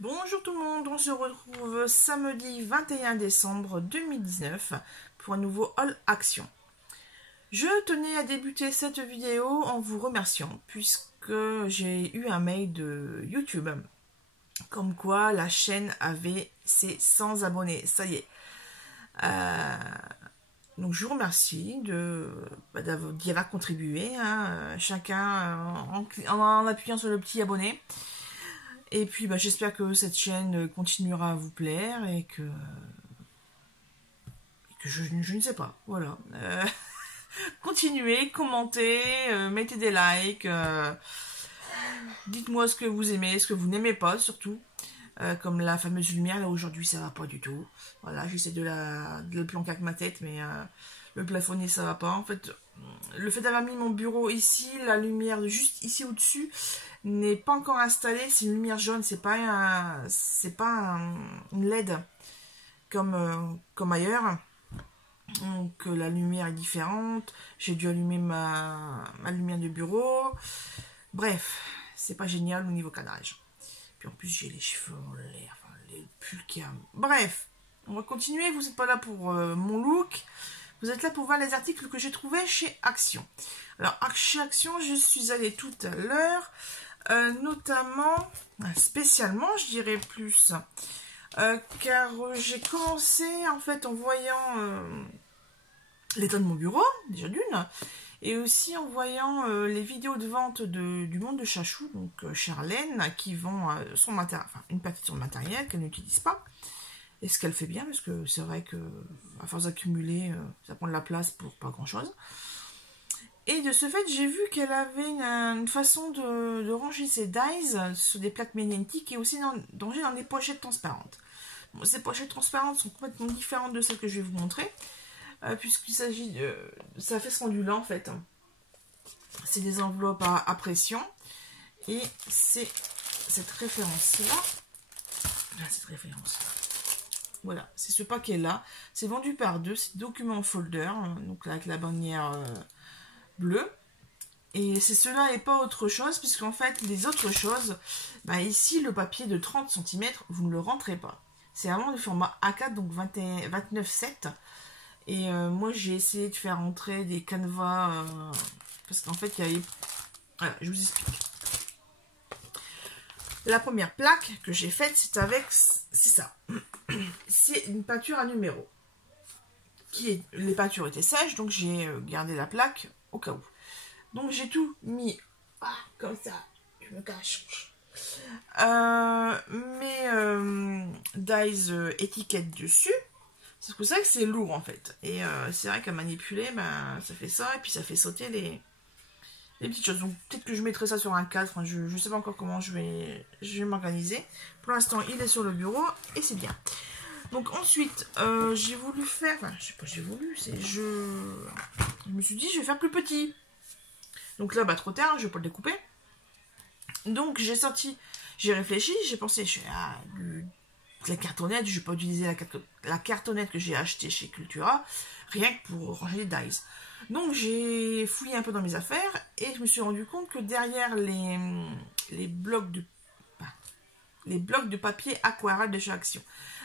Bonjour tout le monde, on se retrouve samedi 21 décembre 2019 pour un nouveau Haul Action. Je tenais à débuter cette vidéo en vous remerciant puisque j'ai eu un mail de YouTube comme quoi la chaîne avait ses 100 abonnés, ça y est. Donc je vous remercie d'y avoir contribué, chacun en appuyant sur le petit abonné. Et puis j'espère que cette chaîne continuera à vous plaire et que je ne sais pas, voilà. Continuez, commentez, mettez des likes, dites-moi ce que vous aimez, ce que vous n'aimez pas surtout. Comme la fameuse lumière, là aujourd'hui ça va pas du tout. Voilà, j'essaie de le planquer avec ma tête, mais le plafonnier ça va pas. En fait, le fait d'avoir mis mon bureau ici, la lumière juste ici au-dessus n'est pas encore installée. C'est une lumière jaune, c'est pas une LED comme ailleurs. Donc la lumière est différente. J'ai dû allumer ma lumière de bureau. Bref, c'est pas génial au niveau cadrage. Puis en plus j'ai les cheveux en l'air, enfin, les pulcams. Bref, on va continuer. Vous n'êtes pas là pour mon look. Vous êtes là pour voir les articles que j'ai trouvés chez Action. Alors chez Action, je suis allée tout à l'heure, notamment, spécialement, je dirais plus, car j'ai commencé en fait en voyant l'état de mon bureau, déjà d'une, et aussi en voyant les vidéos de vente du monde de Chachou, donc Charlène, qui vend son matériel, enfin une partie de son matériel qu'elle n'utilise pas, et ce qu'elle fait bien, parce que c'est vrai que à force d'accumuler, ça prend de la place pour pas grand chose. Et de ce fait, j'ai vu qu'elle avait une façon de ranger ses dies sur des plaques magnétiques et aussi ranger dans des pochettes transparentes. Bon, ces pochettes transparentes sont complètement différentes de celles que je vais vous montrer, puisqu'il s'agit de... Ça fait ce rendu-là, en fait. C'est des enveloppes à pression. Et c'est cette référence-là. Cette référence-là. Voilà, c'est ce paquet-là. C'est vendu par deux. C'est document folder, donc avec la bannière bleue. Et c'est cela et pas autre chose, puisqu'en fait, les autres choses, ici, le papier de 30 cm, vous ne le rentrez pas. C'est vraiment du format A4, donc 29,7. Et moi, j'ai essayé de faire entrer des canevas, parce qu'en fait, il y avait... Voilà, je vous explique. La première plaque que j'ai faite, c'est avec... C'est ça. C'est une peinture à numéro. Les peintures étaient sèches, donc j'ai gardé la plaque au cas où. Donc j'ai tout mis comme ça. Je me cache. Mes dies étiquettes dessus. C'est pour ça que c'est lourd en fait. Et c'est vrai qu'à manipuler, ça fait ça. Et puis ça fait sauter les petites choses. Donc peut-être que je mettrai ça sur un cadre. Enfin, je ne sais pas encore comment je vais m'organiser. Pour l'instant, il est sur le bureau et c'est bien. Donc ensuite, j'ai voulu faire... Enfin, je sais pas, j'ai voulu. Je me suis dit, je vais faire plus petit. Donc là, trop tard, je vais pas le découper. Donc j'ai réfléchi, j'ai pensé, la cartonnette, je vais pas utiliser la cartonnette que j'ai achetée chez Cultura, rien que pour ranger les dies. Donc j'ai fouillé un peu dans mes affaires et je me suis rendu compte que derrière les blocs de papier aquarelle de chez Action,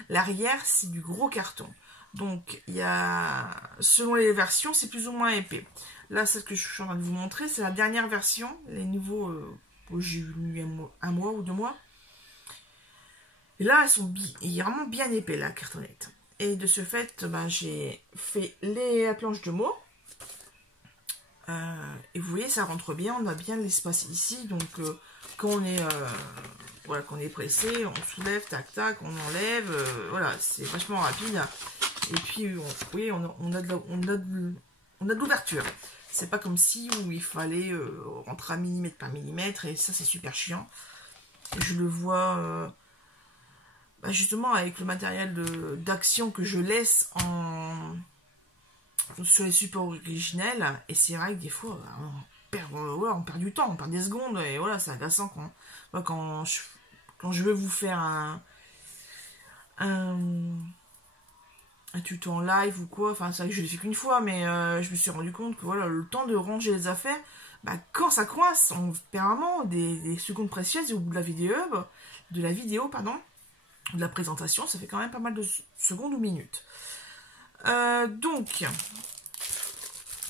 l'arrière c'est du gros carton. Donc il y a, selon les versions, c'est plus ou moins épais. Là, celle que je suis en train de vous montrer, c'est la dernière version, les nouveaux, j'ai eu un mois ou 2 mois. Et là, elles sont vraiment bien épais, la cartonnette. Et de ce fait, j'ai fait la planche de mots. Et vous voyez, ça rentre bien, on a bien l'espace ici. Donc, quand on est, qu'on est pressé, on soulève, tac, tac, on enlève. Voilà, c'est vachement rapide. Et puis, vous voyez, on a de l'ouverture. C'est pas comme si où il fallait rentrer à millimètre par millimètre. Et ça, c'est super chiant. Et je le vois... justement avec le matériel d'Action que je laisse sur les supports originels, et c'est vrai que des fois on perd du temps, on perd des secondes, et voilà, c'est agaçant quand je veux vous faire un tuto en live ou quoi, enfin c'est vrai que je l'ai fait qu'une fois, mais je me suis rendu compte que voilà, le temps de ranger les affaires, quand ça coince, on perd vraiment des secondes précieuses, et au bout de la vidéo, de la vidéo, pardon, de la présentation. Ça fait quand même pas mal de secondes ou minutes. Donc,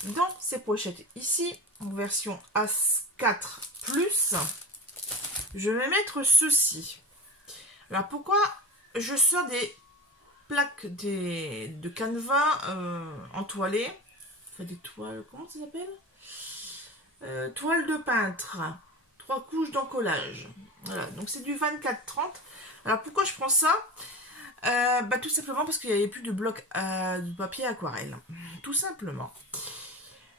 dans ces pochettes ici, en version A4+, je vais mettre ceci. Alors, pourquoi je sors des plaques de canevas entoilées, enfin des toiles, comment ça s'appelle, toile de peintre, 3 couches d'encollage. Voilà, donc c'est du 24-30. Alors, pourquoi je prends ça? Tout simplement parce qu'il n'y avait plus de blocs de papier aquarelle. Tout simplement.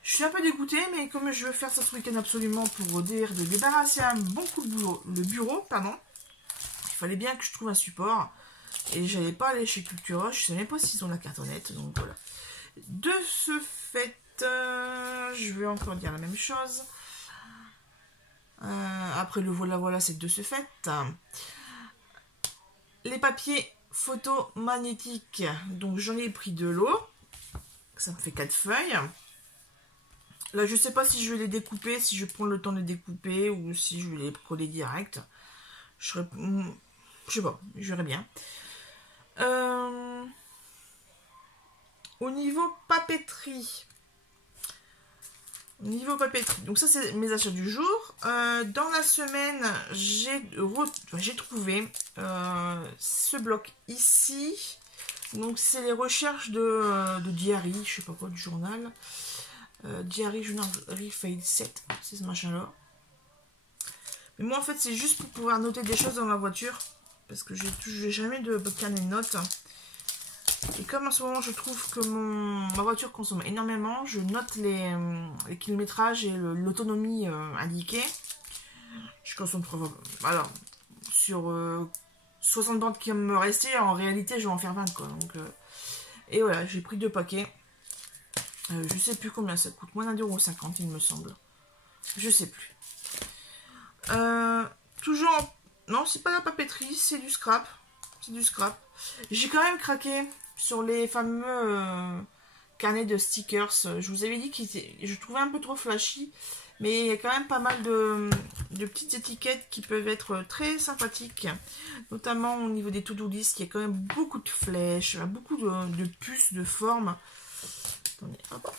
Je suis un peu dégoûtée, mais comme je veux faire ça ce week-end absolument pour dire de débarrasser un bon coup le bureau, pardon, il fallait bien que je trouve un support. Et j'allais pas aller chez Cultura, je ne savais même pas s'ils ont la cartonnette, donc voilà. De ce fait, je vais encore dire la même chose. Après le voilà, c'est de ce fait. Les papiers photo magnétiques, donc j'en ai pris de l'eau, ça me fait 4 feuilles. Là je sais pas si je vais les découper, si je prends le temps de les découper ou si je vais les coller direct. Je sais pas, je verrai bien. Au niveau papeterie, donc ça c'est mes achats du jour. Dans la semaine, j'ai trouvé ce bloc ici. Donc c'est les recherches de Diary, je sais pas quoi, du journal. Diary Journal Fade 7, c'est ce machin là. Mais moi en fait c'est juste pour pouvoir noter des choses dans la voiture. Parce que j'ai jamais de carnet de notes. Et comme en ce moment je trouve que ma voiture consomme énormément, je note les kilométrages et l'autonomie indiquée. Je consomme alors sur 60 bandes qui me rester, en réalité je vais en faire 20 quoi. Donc, et voilà, j'ai pris 2 paquets. Je sais plus combien ça coûte, moins d'1,50 € il me semble. Je sais plus. Toujours non, c'est pas la papeterie, c'est du scrap. C'est du scrap. J'ai quand même craqué sur les fameux carnets de stickers. Je vous avais dit que je trouvais un peu trop flashy. Mais il y a quand même pas mal de petites étiquettes qui peuvent être très sympathiques. Notamment au niveau des to-do list. Il y a quand même beaucoup de flèches, beaucoup de puces, de formes. Attendez, hop.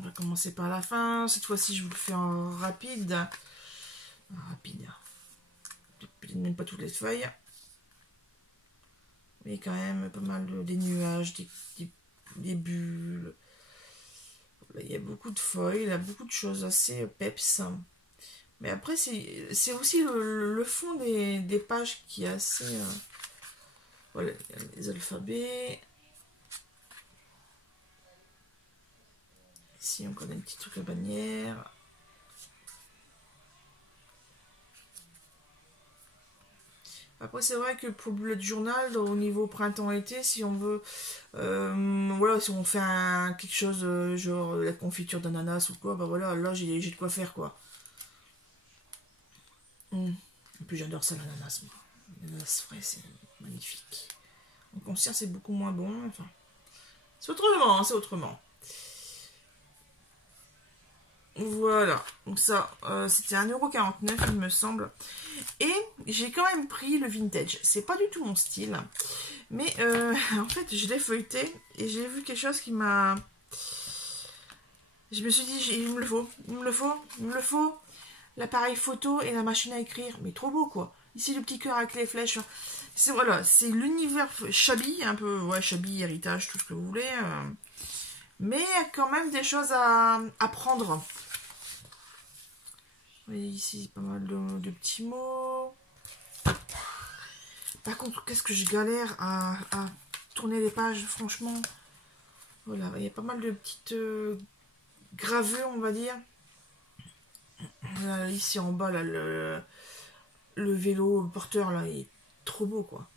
On va commencer par la fin. Cette fois-ci, je vous le fais en rapide. Peut-être même pas toutes les feuilles. Mais quand même pas mal des nuages, des bulles. Là, il y a beaucoup de feuilles, il y a beaucoup de choses assez peps. Mais après, c'est aussi le fond des pages qui est assez... voilà, il y a les alphabets. Ici, encore des petits trucs à bannière. Après, c'est vrai que pour le bullet journal, au niveau printemps-été, si on veut, voilà, si on fait quelque chose genre la confiture d'ananas ou quoi, bah voilà, là j'ai de quoi faire quoi. En plus, j'adore ça l'ananas, moi. L'ananas frais, c'est magnifique. En conserve, c'est beaucoup moins bon, enfin. C'est autrement, c'est autrement. Voilà, donc ça, c'était 1,49 € il me semble. Et j'ai quand même pris le vintage. C'est pas du tout mon style. Mais en fait, je l'ai feuilleté et j'ai vu quelque chose qui m'a... Je me suis dit, il me le faut, il me le faut, il me le faut. L'appareil photo et la machine à écrire. Mais trop beau quoi. Ici, le petit cœur avec les flèches. C'est voilà, c'est l'univers Shabby, un peu, ouais, Shabby, héritage, tout ce que vous voulez. Mais il y a quand même des choses à prendre. Vous voyez ici, pas mal de petits mots. Par contre, qu'est-ce que je galère à tourner les pages, franchement. Voilà, il y a pas mal de petites gravures, on va dire. Là, ici en bas, là, le vélo, le porteur, là, il est trop beau, quoi.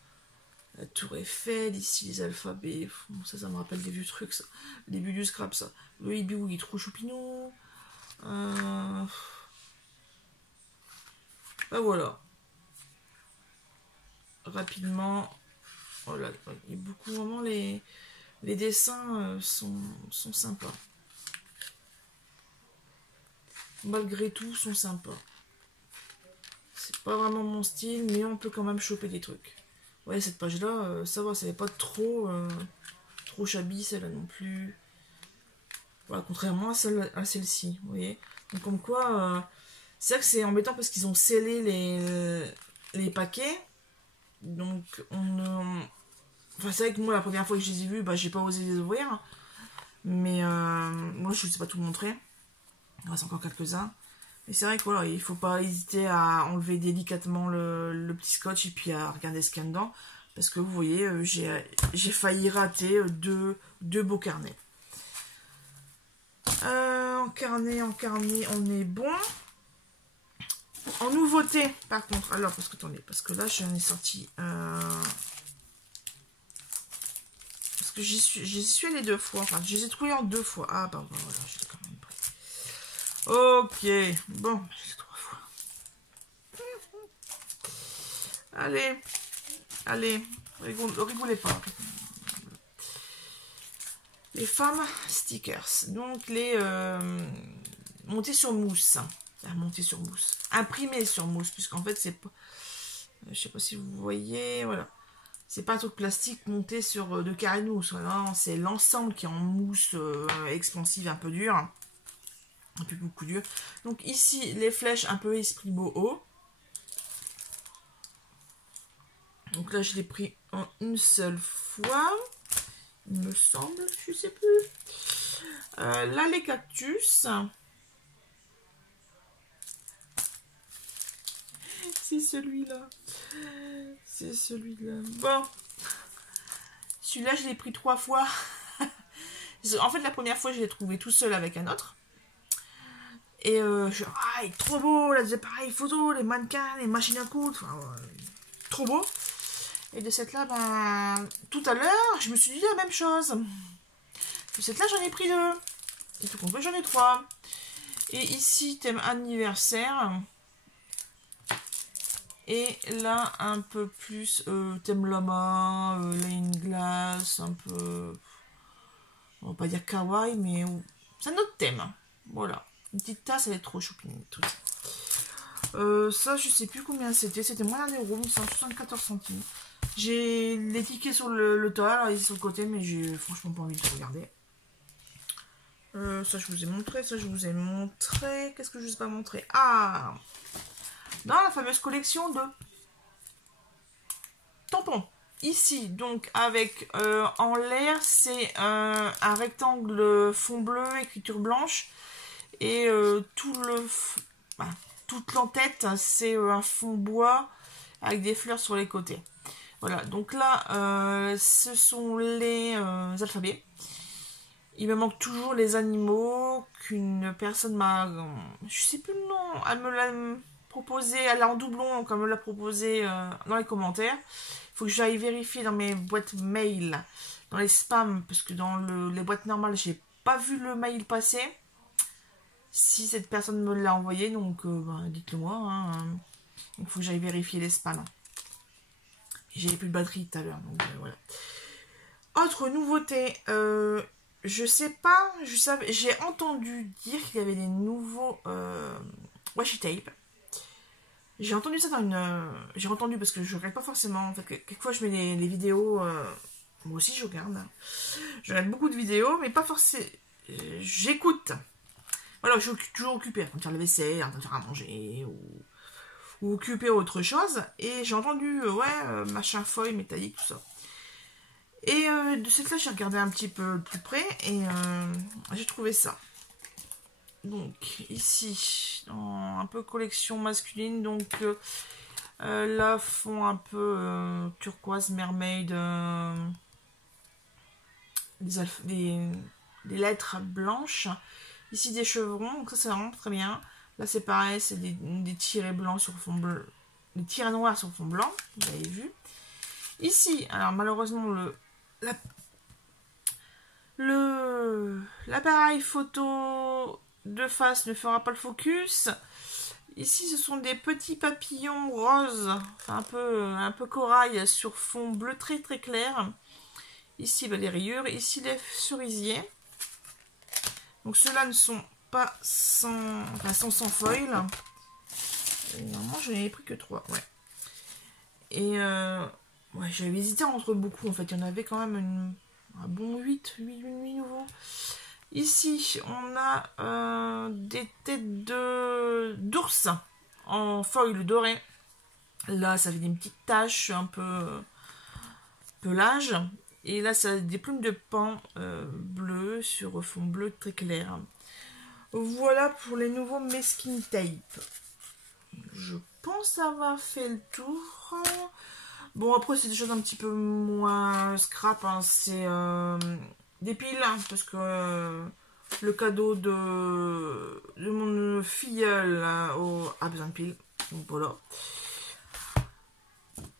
La tour Eiffel, ici les alphabets. Bon, ça me rappelle des vieux trucs, ça. Le début du scrap, ça. Le hibou, il est trop choupinou. Ben voilà. Rapidement. Voilà, il y a beaucoup, vraiment, les dessins sont sympas. Malgré tout, sont sympas. pas vraiment mon style, mais on peut quand même choper des trucs. Ouais, cette page-là, ça va, ça n'est pas trop, trop shabby, celle-là non plus. Voilà, contrairement à celle-ci, vous voyez. Donc comme quoi, c'est vrai que c'est embêtant parce qu'ils ont scellé les paquets. Donc enfin, c'est vrai que moi, la première fois que je les ai vus, bah, j'ai pas osé les ouvrir. Mais moi, je ne sais pas tout montrer. Il reste encore quelques-uns. Et c'est vrai que voilà, il faut pas hésiter à enlever délicatement le petit scotch et puis à regarder ce qu'il y a dedans. Parce que vous voyez, j'ai failli rater deux beaux carnets. En carnet, on est bon. En nouveauté, par contre, alors, parce que là, j'en ai sorti... parce que j'y suis allée 2 fois, enfin, je les ai trouvés en 2 fois. Ah, bah voilà, je l'ai quand même pris. Ok, bon, je l'ai 3 fois. Allez, rigolez pas. Les femmes stickers, donc les montés sur mousse. Montés sur mousse. Imprimés sur mousse, puisqu'en fait, c'est pas... Je sais pas si vous voyez, voilà. C'est pas un truc plastique monté sur de carré de mousse. Non, c'est l'ensemble qui est en mousse expansive un peu dure. Un peu beaucoup dur. Donc ici, les flèches un peu esprit boho. Donc là, je l'ai pris en une seule fois. Il me semble, je sais plus. Là, les cactus. C'est celui-là. C'est celui-là. Bon. Celui-là, je l'ai pris 3 fois. En fait, la première fois, je l'ai trouvé tout seul avec un autre. Et je il est trop beau, là, des appareils photo, les mannequins, les machines à coudre. Enfin, trop beau. Et de cette là, ben, tout à l'heure, je me suis dit la même chose. De cette là, j'en ai pris 2. Et tout compte, j'en ai 3. Et ici, thème anniversaire. Et là, un peu plus thème lama, là, une glace, un peu... On va pas dire kawaii, mais c'est un autre thème. Voilà. Une petite tasse, elle est trop choupinée. Tout ça. Ça, je sais plus combien c'était. C'était moins d'un euro, 174 centimes. J'ai les tickets sur le tas, là, ici sur le côté, mais j'ai franchement pas envie de regarder. Ça, je vous ai montré. Ça, je vous ai montré. Qu'est-ce que je vous ai pas montré? Ah! Dans la fameuse collection de tampons. Ici, donc, avec en l'air, c'est un rectangle fond bleu, écriture blanche. Et toute l'entête, c'est un fond bois avec des fleurs sur les côtés. Voilà, donc là, ce sont les alphabets. Il me manque toujours les animaux qu'une personne m'a... je sais plus le nom, elle me l'a proposé, elle l'a en doublon, comme elle me l'a proposé dans les commentaires. Il faut que j'aille vérifier dans mes boîtes mail, dans les spams, parce que dans les boîtes normales, j'ai pas vu le mail passer. Si cette personne me l'a envoyé, donc dites-le moi. Hein, il faut que j'aille vérifier les spams. J'avais plus de batterie tout à l'heure, donc voilà. Autre nouveauté, je sais pas, j'ai entendu dire qu'il y avait des nouveaux washi tape. J'ai entendu ça dans une... j'ai entendu parce que je regarde pas forcément. En fait, quelquefois je mets les vidéos... moi aussi je regarde. Hein. Je regarde beaucoup de vidéos, mais pas forcément... j'écoute. Voilà, je suis toujours occupée. En train de faire la vaisselle, en train de faire à manger, ou occupée autre chose. Et j'ai entendu, machin feuille métallique, tout ça. Et de cette là, j'ai regardé un petit peu plus près et j'ai trouvé ça. Donc ici, un peu collection masculine, donc là fond un peu turquoise, mermaid, des lettres blanches. Ici des chevrons, donc ça c'est vraiment très bien. Là c'est pareil, c'est des tirets blancs sur fond bleu, des tirets noirs sur fond blanc, vous avez vu. Ici, alors malheureusement l'appareil photo de face ne fera pas le focus. Ici, ce sont des petits papillons roses, enfin, un peu corail sur fond bleu très très clair. Ici, les rayures. Ici, les cerisiers. Donc, ceux-là ne sont pas sans foil. Normalement, j'en avais pris que 3, ouais. Et ouais, j'avais hésité entre beaucoup, en fait. Il y en avait quand même un bon 8 nouveaux. Ici, on a des têtes d'ours en foil doré. Là, ça fait des petites taches un peu pelage. Et là, ça a des plumes de pan bleues sur fond bleu très clair. Voilà pour les nouveaux Meskin Tape. Je pense avoir fait le tour. Bon, après, c'est des choses un petit peu moins scrap. Hein. C'est des piles, parce que le cadeau de mon filleul a besoin de piles. Donc voilà.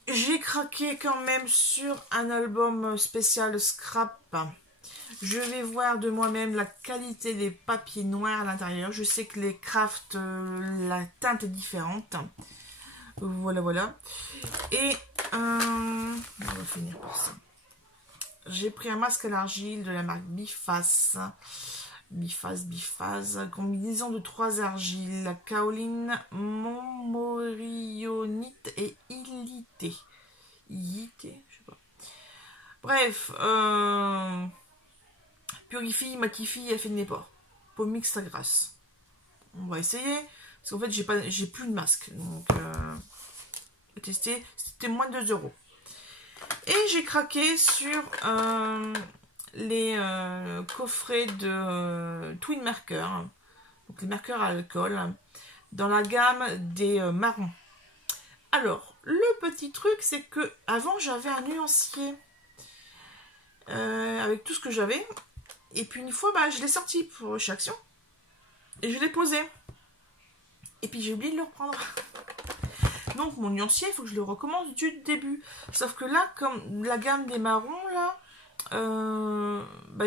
J'ai craqué quand même sur un album spécial scrap. Je vais voir de moi-même la qualité des papiers noirs à l'intérieur. Je sais que les crafts, la teinte est différente. Voilà, voilà. Et on va finir par ça. J'ai pris un masque à l'argile de la marque Biface. Biface. Combinaison de 3 argiles. La kaoline, montmorillonite et illité. Illité, je sais pas. Bref, purifie, matifie et affinit les pores. Peau mixte à grasse. On va essayer. Parce qu'en fait, j'ai plus de masque. Donc, on va tester. C'était moins de 2 €. Et j'ai craqué sur les coffrets de Twin Marker. Donc, les marqueurs à alcool. Dans la gamme des marrons. Alors, le petit truc, c'est que avant j'avais un nuancier avec tout ce que j'avais. Et puis une fois, je l'ai sorti pour chez Action. Et je l'ai posé. Et puis j'ai oublié de le reprendre. Donc mon nuancier, il faut que je le recommence du début. Sauf que là, comme la gamme des marrons, là,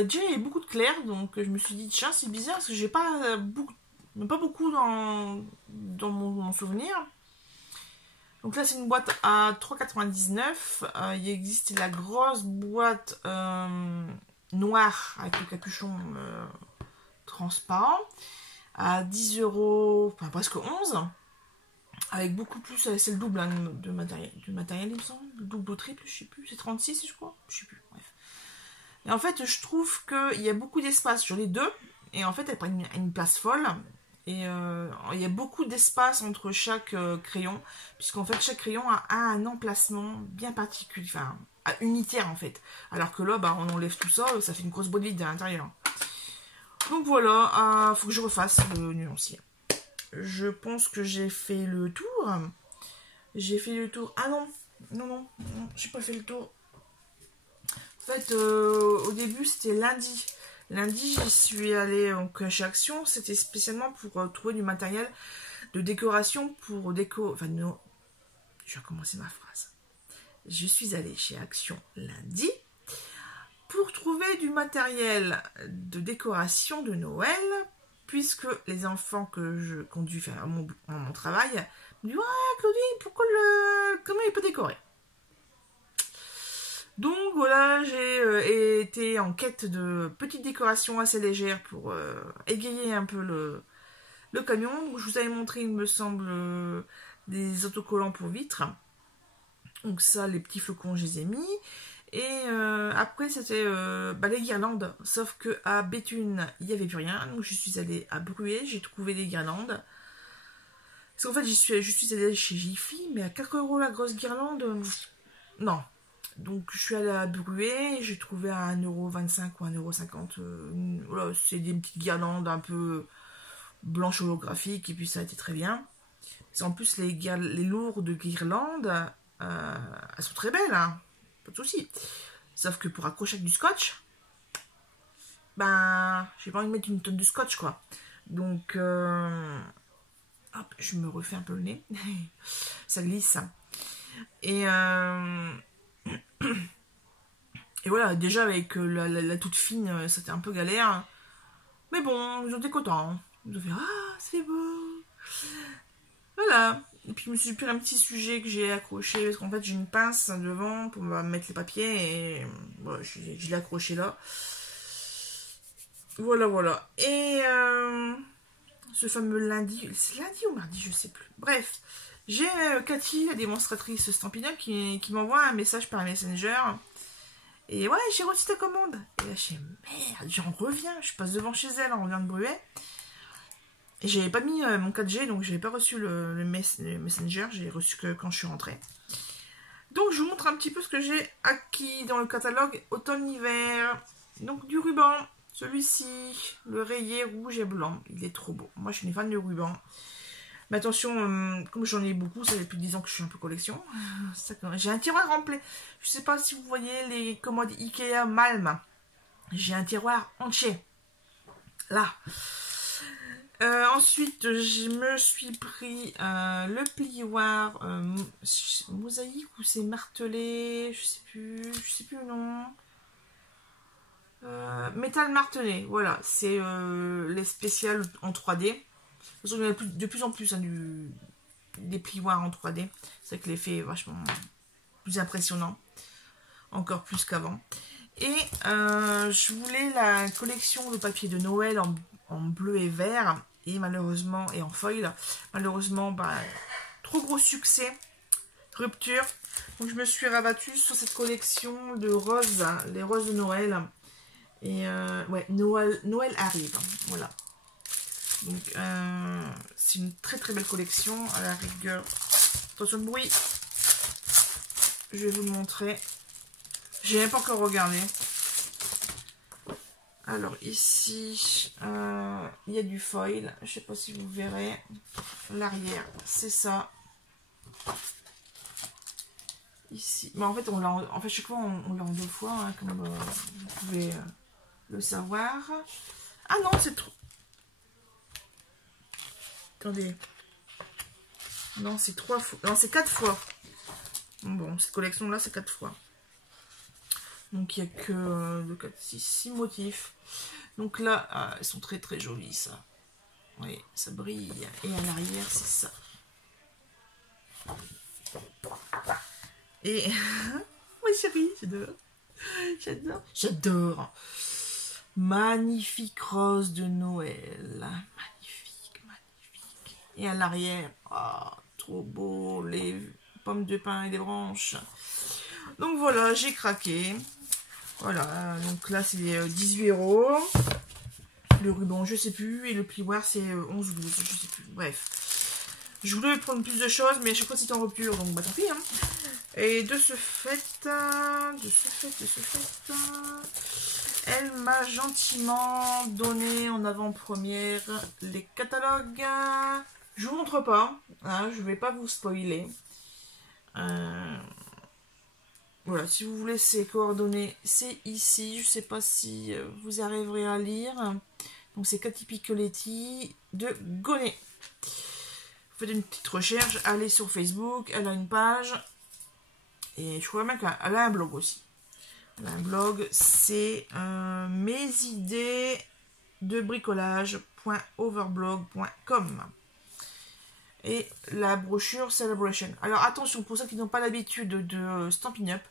déjà il y a beaucoup de clair. Donc je me suis dit, tiens, c'est bizarre parce que j'ai pas beaucoup dans mon souvenir. Donc là, c'est une boîte à 3,99 €. Il existe la grosse boîte noire avec le capuchon transparent à 10 €, enfin presque 11 €. Avec beaucoup plus, c'est le double de matériel, il me semble. Le double ou triple, je sais plus. C'est 36, je crois. Je sais plus, bref. Et en fait, je trouve qu'il y a beaucoup d'espace sur les deux. Et en fait, elles prennent une place folle. Et il y a beaucoup d'espace entre chaque crayon, puisqu'en fait chaque crayon a un emplacement bien particulier, enfin unitaire en fait. Alors que là, on enlève tout ça, ça fait une grosse boîte vide à l'intérieur. Donc voilà, faut que je refasse le nuancier. Je pense que j'ai fait le tour. J'ai fait le tour. Ah non, j'ai pas fait le tour. En fait, au début c'était lundi. Lundi, j'y suis allée chez Action. C'était spécialement pour trouver du matériel de décoration pour déco. Enfin, non. Je vais recommencer ma phrase. Je suis allée chez Action lundi pour trouver du matériel de décoration de Noël, puisque les enfants que je conduis à mon travail me disent « Ouais, Claudine, comment il peut décorer ?» Donc voilà, j'ai été en quête de petites décorations assez légères pour égayer un peu le camion. Donc, je vous avais montré, il me semble, des autocollants pour vitres. Donc ça, les petits flocons, je les ai mis. Et après, c'était les guirlandes. Sauf qu'à Béthune, il n'y avait plus rien. Donc je suis allée à Bruay, j'ai trouvé des guirlandes. Parce qu'en fait, je suis allée chez Jiffy, mais à 4 € la grosse guirlande, non. Donc je suis allée à Bruay, j'ai trouvé à 1,25 € ou 1,50 €. Voilà, c'est des petites guirlandes un peu blanches holographiques, et puis ça a été très bien. En plus, les lourdes guirlandes, elles sont très belles, hein, pas de souci. Sauf que pour accrocher avec du scotch, j'ai pas envie de mettre une tonne de scotch, quoi. Donc, hop, je me refais un peu le nez. Ça glisse. Et voilà, déjà avec la toute fine, c'était un peu galère. Mais bon, ils ont été contents. Ils ont fait « Ah, c'est beau !» Voilà. Et puis je me suis pris un petit sujet que j'ai accroché, parce qu'en fait j'ai une pince devant pour mettre les papiers, et voilà, je l'ai accroché là. Voilà. Et ce fameux lundi. C'est lundi ou mardi, je sais plus. Bref, j'ai Cathy, la démonstratrice Stampin' Up, qui m'envoie un message par Messenger. Et ouais, j'ai reçu ta commande. Et là, je dis, merde, j'en reviens. Je passe devant chez elle, on revient de Bruet. Et j'avais pas mis mon 4G, donc j'avais pas reçu le Messenger. J'ai reçu que quand je suis rentrée. Donc, je vous montre un petit peu ce que j'ai acquis dans le catalogue automne-hiver. Donc, du ruban. Celui-ci, le rayé rouge et blanc. Il est trop beau. Moi, je suis une fan de ruban. Mais attention, comme j'en ai beaucoup, ça fait plus de 10 ans que je suis un peu collection. J'ai un tiroir rempli. Je sais pas si vous voyez les commodes Ikea Malm. J'ai un tiroir entier. Là. Ensuite, je me suis pris le plioir mosaïque ou c'est martelé, je sais plus le nom. Métal martelé, voilà, c'est les spéciales en 3D. De toute façon, il y en a de plus en plus hein, des plioirs en 3D. C'est vrai que l'effet est vachement plus impressionnant, encore plus qu'avant. Et je voulais la collection de papier de Noël en bleu et vert. Et malheureusement, et en foil, malheureusement, bah, trop gros succès, rupture. Donc je me suis rabattue sur cette collection de roses, hein, les roses de Noël. Et ouais, Noël arrive, hein, voilà. Donc c'est une très très belle collection, à la rigueur. Attention le bruit, je vais vous le montrer. J'ai même pas encore regardé. Alors ici, il y a du foil. Je sais pas si vous verrez. L'arrière, c'est ça. Ici, mais en fait, chaque fois, on l'a en 2 fois, hein, comme vous pouvez le savoir. Ah non, c'est trop. Attendez. Non, c'est 3 fois. Non, c'est 4 fois. Bon, cette collection-là, c'est 4 fois. Donc, il n'y a que 2, 4, 6 motifs. Donc là, elles sont très très jolies, ça. Oui, ça brille. Et à l'arrière, c'est ça. Et... oui, chérie, j'adore. J'adore. J'adore. Magnifique rose de Noël. Magnifique, magnifique. Et à l'arrière, oh, trop beau. Les pommes de pin et les branches. Donc voilà, j'ai craqué. Voilà, donc là c'est 18 €. Le ruban, je sais plus. Et le plioir, c'est 11 ou 12, je sais plus. Bref. Je voulais prendre plus de choses, mais à chaque fois c'était en rupture, donc bah tant pis. Hein. Et de ce fait, elle m'a gentiment donné en avant-première les catalogues. Je vous montre pas, hein, je vais pas vous spoiler. Voilà, si vous voulez ces coordonnées, c'est ici. Je sais pas si vous arriverez à lire. Donc c'est Cathy Piccoletti de Gonnet. Vous faites une petite recherche, allez sur Facebook, elle a une page. Et je crois même qu'elle a un blog aussi. Elle a un blog, c'est mes idées de bricolage.overblog.com. Et la brochure Celebration. Alors attention, pour ceux qui n'ont pas l'habitude de Stampin' Up,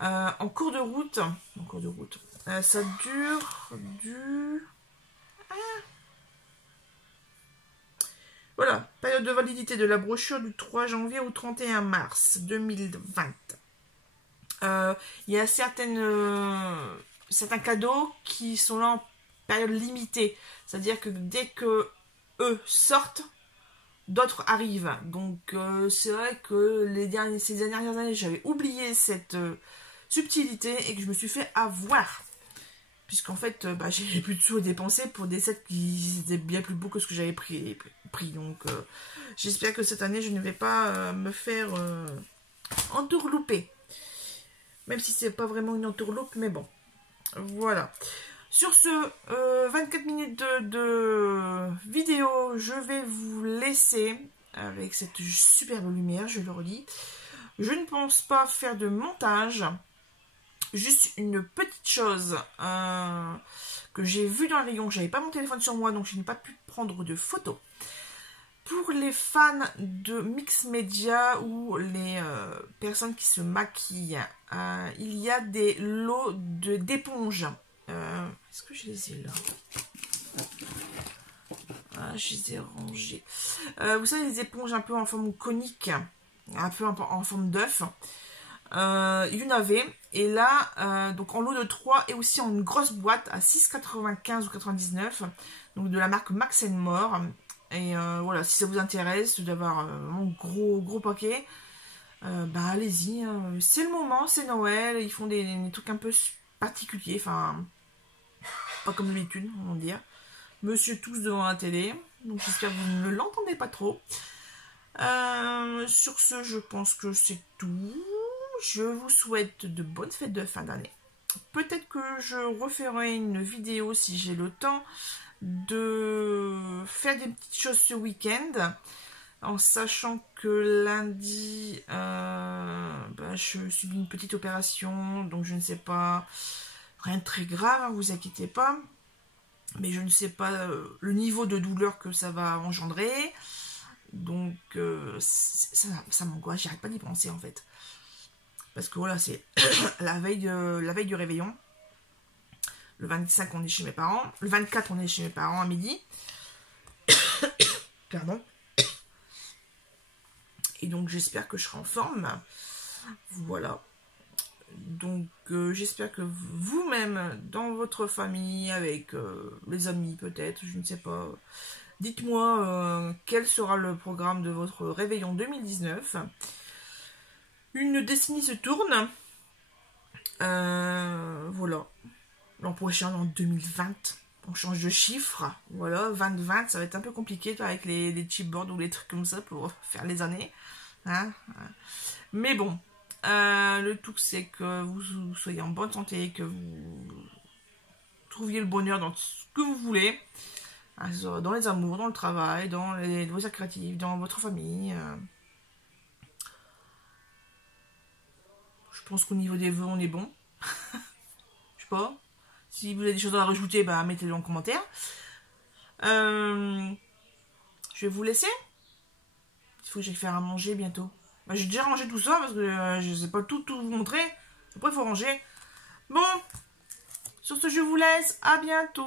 en cours de route, ça dure du... Voilà, période de validité de la brochure du 3 janvier au 31 mars 2020. Il y a certains cadeaux qui sont là en période limitée. C'est-à-dire que dès que eux sortent, d'autres arrivent. Donc c'est vrai que ces dernières années, j'avais oublié cette subtilité et que je me suis fait avoir. Puisqu'en fait, j'ai plus de sous à dépenser pour des sets qui étaient bien plus beaux que ce que j'avais pris. Donc j'espère que cette année, je ne vais pas me faire entourlouper. Même si c'est pas vraiment une entourloupe, mais bon. Voilà. Sur ce 24 minutes de vidéo, je vais vous laisser avec cette superbe lumière, je le redis. Je ne pense pas faire de montage. Juste une petite chose que j'ai vue dans le rayon. J'avais pas mon téléphone sur moi, donc je n'ai pas pu prendre de photos. Pour les fans de mix média ou les personnes qui se maquillent, il y a des lots d'éponges. Est-ce que je les ai là? Ah, je les ai rangés. Vous savez, les éponges un peu en forme conique, un peu en forme d'œuf. Il y en avait. Et là, donc en lot de 3 et aussi en une grosse boîte à 6,95 ou 99. Donc de la marque Max More. Et voilà, si ça vous intéresse d'avoir un gros paquet, bah allez-y. C'est le moment, c'est Noël. Ils font des trucs un peu particuliers. Enfin, pas comme d'habitude, on va dire. Monsieur tous devant la télé. Donc j'espère que vous ne l'entendez pas trop. Sur ce, je pense que c'est tout. Je vous souhaite de bonnes fêtes de fin d'année. Peut-être que je referai une vidéo si j'ai le temps de faire des petites choses ce week-end. En sachant que lundi, je subis une petite opération. Donc je ne sais pas, rien de très grave, hein, vous inquiétez pas. Mais je ne sais pas le niveau de douleur que ça va engendrer. Donc ça m'angoisse, j'arrête pas d'y penser en fait. Parce que voilà, c'est la veille du réveillon. Le 25, on est chez mes parents. Le 24, on est chez mes parents à midi. Pardon. Et donc j'espère que je serai en forme. Voilà. Donc j'espère que vous-même, dans votre famille, avec les amis peut-être, je ne sais pas, dites-moi quel sera le programme de votre réveillon 2019. Une décennie se tourne. Voilà. L'an prochain, en 2020, on change de chiffre. Voilà, 2020, ça va être un peu compliqué avec les chipboards ou les trucs comme ça pour faire les années. Hein, mais bon. Le tout c'est que vous soyez en bonne santé, que vous trouviez le bonheur dans ce que vous voulez, dans les amours, dans le travail, dans les loisirs créatifs, dans votre famille. Je pense qu'au niveau des vœux, on est bon. Je sais pas. Si vous avez des choses à rajouter, bah, mettez-le en commentaire. Je vais vous laisser. Il faut que j'aille faire à manger bientôt. Bah, j'ai déjà rangé tout ça parce que je ne sais pas tout vous montrer. Après, il faut ranger. Bon, sur ce, je vous laisse. À bientôt.